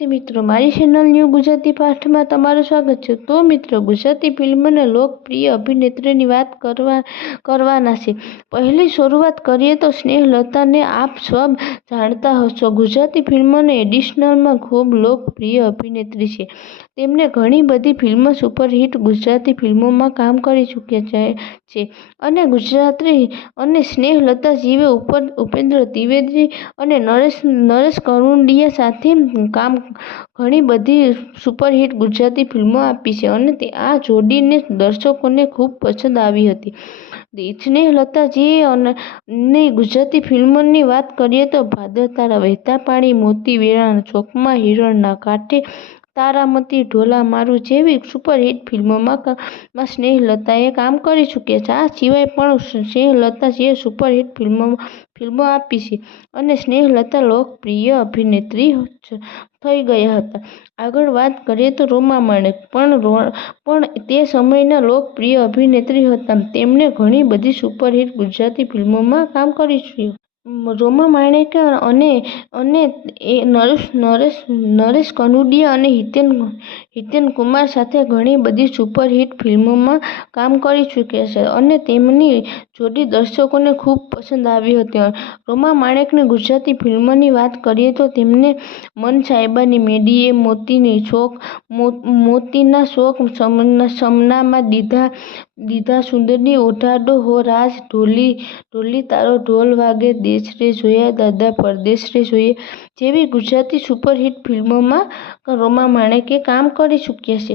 તે મિત્રો, મારી ચેનલ ન્યૂ ગુજરાતી પાઠમાં તમારું સ્વાગત છે. તો મિત્રો, ગુજરાતી ફિલ્મના લોકપ્રિય અભિનેત્રીની વાત કરવા, કરવાના છે. પહેલી શરૂઆત કરીએ તો સ્નેહલતાને આપ સૌ જાણતા હશો. ગુજરાતી ફિલ્મોને એડિશનલમાં ખૂબ લોકપ્રિય અભિનેત્રી છે. તેમને ઘણી બધી ફિલ્મો સુપરહિટ ગુજરાતી ફિલ્મોમાં કામ કરી ચૂક્યા છે અને ગુજરાતી અને સ્નેહલતા જીવે ઉપર ઉપેન્દ્ર ત્રિવેદી અને નરેશ નરેશ કરુંડિયા સાથે કામ ઘણી બધી સુપરહિટ ગુજરાતી ફિલ્મો આપી છે અને તે આ જોડીને દર્શકોને ખૂબ પસંદ આવી હતી. સ્નેહલતાજી અને ગુજરાતી ફિલ્મોની વાત કરીએ તો ભાદર તારા વહેતા પાણી, મોતી વેરાણ ચોકમાં હિરણના કાંઠે તારામતી ઢોલા મારું જેવી સુપરહિટ ફિલ્મોમાં સ્નેહલતાએ કામ કરી ચૂક્યા છે. આ સિવાય પણ સ્નેહલતાજીએ સુપરહિટ ફિલ્મો ફિલ્મો આપી છે અને સ્નેહલતા લોકપ્રિય અભિનેત્રી થઈ ગયા હતા. આગળ વાત કરીએ તો રોમા માણેક પણ પણ તે સમયના લોકપ્રિય અભિનેત્રી હતા. તેમણે ઘણી બધી સુપરહિટ ગુજરાતી ફિલ્મોમાં કામ કર્યું રોમા માણેક અને અને એ નરેશ નરેશ નરેશ કનુડિયા અને હિતેન હિતેન કુમાર સાથે ઘણી બધી સુપરહિટ ફિલ્મોમાં કામ કરી ચૂક્યા છે અને તેમની જોડી દર્શકોને ખૂબ પસંદ આવી હતી. રોમા માણેકની ગુજરાતી ફિલ્મોની વાત કરીએ તો તેમને મન સાહેબાની મેડીએ, મોતીની શોખ મોતીના શોખ સમનામાં દીધા દીધા સુંદરની ઓઢાડો, હો રાસ, ઢોલી ઢોલી તારો ઢોલ વાગે, દેશ રે જોયા દાદા, પરદેશ રે જોઈએ. જેવી ગુજરાતી સુપરહિટ ફિલ્મોમાં રોમા માણેકે કામ કરી ચૂક્યા છે.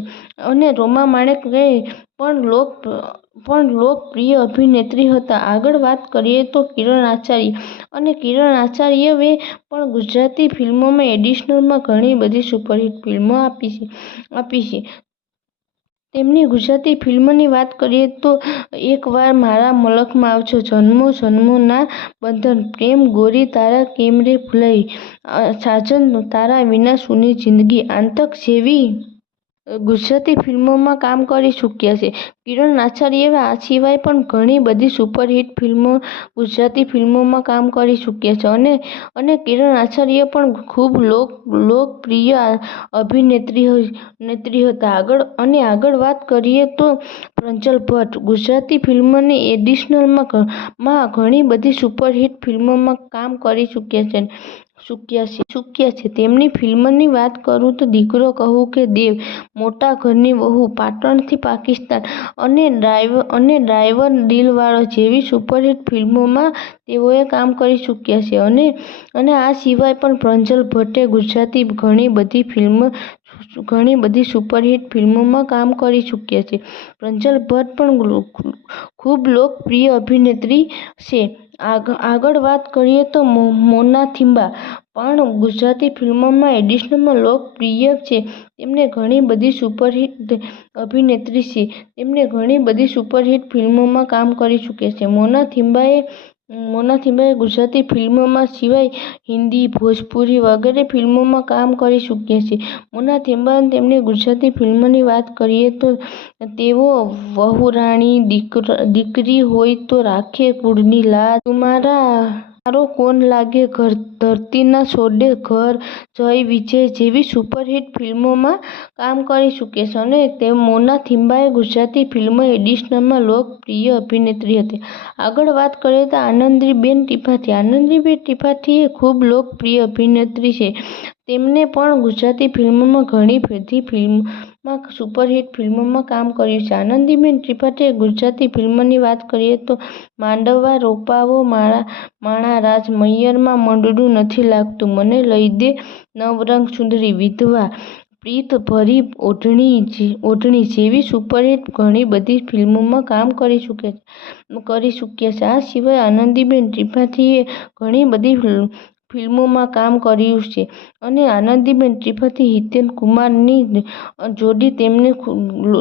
અને રોમા માણેક પણ લોક પણ લોકપ્રિય અભિનેત્રી હતા. આગળ વાત કરીએ તો કિરણ આચાર્ય. અને કિરણ આચાર્યએ પણ ગુજરાતી ફિલ્મોમાં એડિશનલમાં ઘણી બધી સુપરહિટ ફિલ્મો આપી છે આપી છે. તેમની ગુજરાતી ફિલ્મની વાત કરીએ તો એકવાર મારા મલકમાં આવજો. જન્મો જન્મોના બંધન. પ્રેમ ગોરી તારા કેમ રે ભૂલાઈ? સાજન, તારા વિના સુની જિંદગી. આતંક જેવી ગુજરાતી ફિલ્મોમાં કામ કરી ચૂક્યા છે. કિરણ આચાર્ય આ સિવાય પણ ઘણી બધી સુપરહિટ ફિલ્મો ગુજરાતી ફિલ્મોમાં કામ કરી ચૂક્યા છે. અને અને કિરણ આચાર્ય પણ ખૂબ લોક, લોકપ્રિય અભિનેત્રી નેત્રી હતા. આગળ, અને આગળ વાત કરીએ તો પ્રંજલ ભટ્ટ. ગુજરાતી ફિલ્મોની એડિશનલમાં ઘણી બધી સુપરહિટ ફિલ્મોમાં કામ કરી ચૂક્યા છે. ચૂક્યા છે ચૂક્યા છે. તેમની ફિલ્મની વાત કરું તો દીકરો કહું કે, દેવ, મોટા ઘરની વહુ પાટણથી પાકિસ્તાન અને ડ્રાઈવર અને ડ્રાઈવર દિલવાળો જેવી સુપરહિટ ફિલ્મોમાં તેઓએ કામ કરી ચૂક્યા છે. અને અને આ સિવાય પણ પ્રંજલ ભટ્ટે ગુજરાતી ઘણી બધી ફિલ્મ, ઘણી બધી સુપરહિટ ફિલ્મોમાં કામ કરી ચૂક્યા છે. પ્રંજલ ભટ્ટ પણ ખૂબ લોકપ્રિય અભિનેત્રી છે. આગળ વાત કરીએ તો મોના થિંબા. પણ ગુજરાતી ફિલ્મોમાં એડિશનમાં લોકપ્રિય છે. તેમને ઘણી બધી સુપરહિટ અભિનેત્રી છે. તેમણે ઘણી બધી સુપરહિટ ફિલ્મોમાં કામ કરી ચૂકી છે. મોના થીમ્બાએ મોના થીમ્બાએ ગુજરાતી ફિલ્મોમાં સિવાય હિન્દી, ભોજપુરી વગેરે ફિલ્મોમાં કામ કરી ચૂક્યા છે. મોના થીમ્બા તેમની ગુજરાતી ફિલ્મોની વાત કરીએ તો તેઓ વહુરાણી દીકરી હોય તો રાખે, કુળની લાજ, તુમારા તારો કોણ લાગે ઘર, ધરતીના છોડે ઘર જય વિજય જેવી સુપરહિટ ફિલ્મોમાં કામ કરી ચૂકે છે અને તે મોના થિમ્બાએ ગુજરાતી ફિલ્મ એડિશનલમાં લોકપ્રિય અભિનેત્રી હતી. આગળ વાત કરીએ તો આનંદીબેન ત્રિપાઠી. આનંદીબેન ત્રિપાઠી એ ખૂબ લોકપ્રિય અભિનેત્રી છે. તેમને પણ ગુજરાતી ફિલ્મોમાં ઘણી બધી ફિલ્મમાં સુપરહિટ ફિલ્મોમાં કામ કર્યું છે. આનંદીબેન ત્રિપાઠીએ ગુજરાતી ફિલ્મોની વાત કરીએ તો માંડવા રોપાવો, માળા માણા રાજ મૈયરમાં મંડળું નથી લાગતું. મને લઈ દે નવરંગ સુંદરી, વિધવા, પ્રીત ભરી ઓઢણી ઓઢણી જેવી સુપરહિટ ઘણી બધી ફિલ્મોમાં કામ કરી ચૂક્યા કરી ચૂક્યા છે. આ સિવાય આનંદીબેન ત્રિપાઠીએ ઘણી બધી ફિલ્મોમાં કામ કર્યું છે અને આનંદીબેન ત્રિપાઠી હિતેન કુમારની જોડી તેમને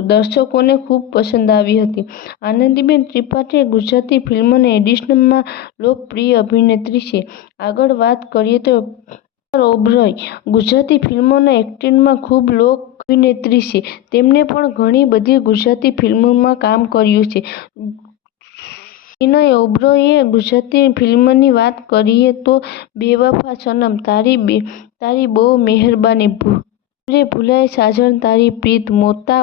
દર્શકોને ખૂબ પસંદ આવી હતી. આનંદીબેન ત્રિપાઠી ગુજરાતી ફિલ્મોને એડિશનલમાં લોકપ્રિય અભિનેત્રી છે. આગળ વાત કરીએ તો ઓબરોય ગુજરાતી ફિલ્મોના એક્ટિંગમાં ખૂબ લોક અભિનેત્રી છે. તેમણે પણ ઘણી બધી ગુજરાતી ફિલ્મોમાં કામ કર્યું છે. વિનય ઓબેરોયે ગુજરાતી ફિલ્મની વાત કરીએ તો બેવફા સનમ, તારી બે તારી બહુ મહેરબાની, રે ભુલાઈ સાજન તારી પ્રીત, મોતા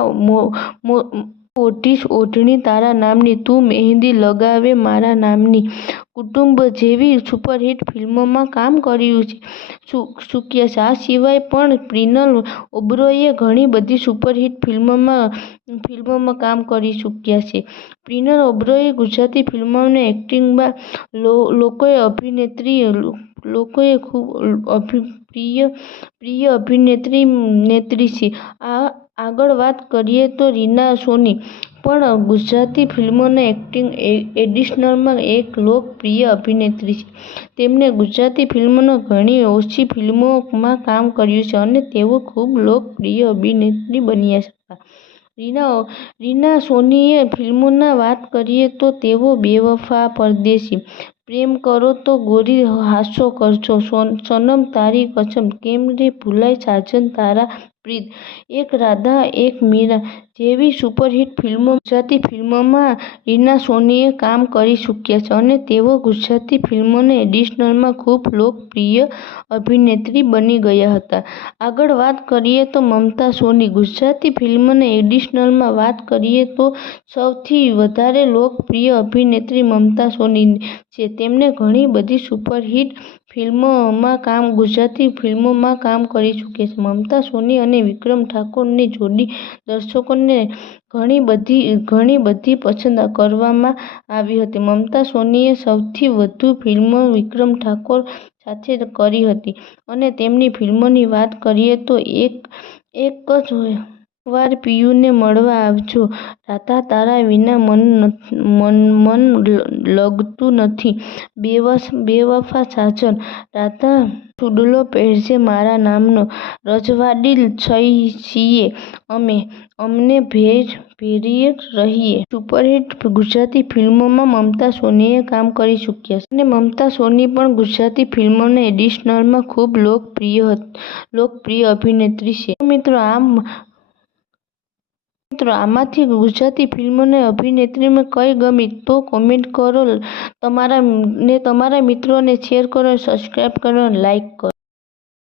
ઓઢીશ ઓઢણી તારા નામની, તું મહેંદી લગાવે મારા નામની, કુટુંબ જેવી સુપરહિટ ફિલ્મોમાં કામ કર્યું છે. આ સિવાય પણ પ્રિનલ ઓબેરોય ઘણી બધી સુપરહિટ ફિલ્મોમાં કામ કરી ચૂક્યા છે. પ્રિનલ ઓબરોએ ગુજરાતી ફિલ્મોમાં એક્ટિંગમાં લોકોની ખૂબ પ્રિય પ્રિય અભિનેત્રી નેત્રી છે. આ આગળ વાત કરીએ તો રીના સોની પણ ગુજરાતી ફિલ્મોની એક્ટિંગ એડિશનલમાં એક લોકપ્રિય અભિનેત્રી છે. તેમણે ગુજરાતી ફિલ્મોનો ઘણી ઓછી ફિલ્મોમાં કામ કર્યું છે અને તેઓ ખૂબ લોકપ્રિય અભિનેત્રી બન્યા હતા. રીના રીના સોનીએ ફિલ્મોના વાત કરીએ તો તેઓ બેવફા, પરદેશી, પ્રેમ કરો તો ગોરી હાસ્યો કરજો, સનમ તારી કસમ, કેમ રે ભુલાઈ સાજન તારી પ્રીત, એક રાધા એક મીરા જેવી સુપરહિટ ગુજરાતી ફિલ્મોમાં રીના સોનીએ કામ કરી ચૂક્યા છે અને તેઓ ગુજરાતી ફિલ્મોને એડિશનલમાં ખૂબ લોકપ્રિય અભિનેત્રી બની ગયા હતા. આગળ વાત કરીએ તો મમતા સોની ગુજરાતી ફિલ્મને એડિશનલમાં વાત કરીએ તો સૌથી વધારે લોકપ્રિય અભિનેત્રી મમતા સોની છે. તેમણે ઘણી બધી સુપરહિટ ગુજરાતી ફિલ્મોમાં કામ કરી ચૂકી છે. મમતા સોની અને વિક્રમ ઠાકોરની જોડી દર્શકોને ઘણી બધી ઘણી બધી પસંદ કરવામાં આવી હતી. મમતા સોનીએ સૌથી વધુ ફિલ્મો વિક્રમ ઠાકોર સાથે કરી હતી અને તેમની ફિલ્મોની વાત કરીએ તો એક વાર પિયુને મળવા આવજો, રાધા તારા વિના મન લગતું નથી, બેવફા સાજન, રાધા ચૂડલો પહેરજે મારા નામનો, રજવાડી છીએ અમે, અમને ભેળીને રહીએ. સુપરહિટ ગુજરાતી ફિલ્મોમાં મમતા સોની કામ કરી ચૂક્યા છે. અને મમતા સોની પણ ગુજરાતી ફિલ્મોના ઇન્ડસ્ટ્રીમાં ખૂબ લોકપ્રિય અભિનેત્રી છે. મિત્રો આમાંથી ગુજરાતી ફિલ્મોને અભિનેત્રી કઈ ગમી તો કોમેન્ટ કરો તમારા ને તમારા મિત્રોને શેર કરો, સબસ્ક્રાઈબ કરો લાઈક કરો.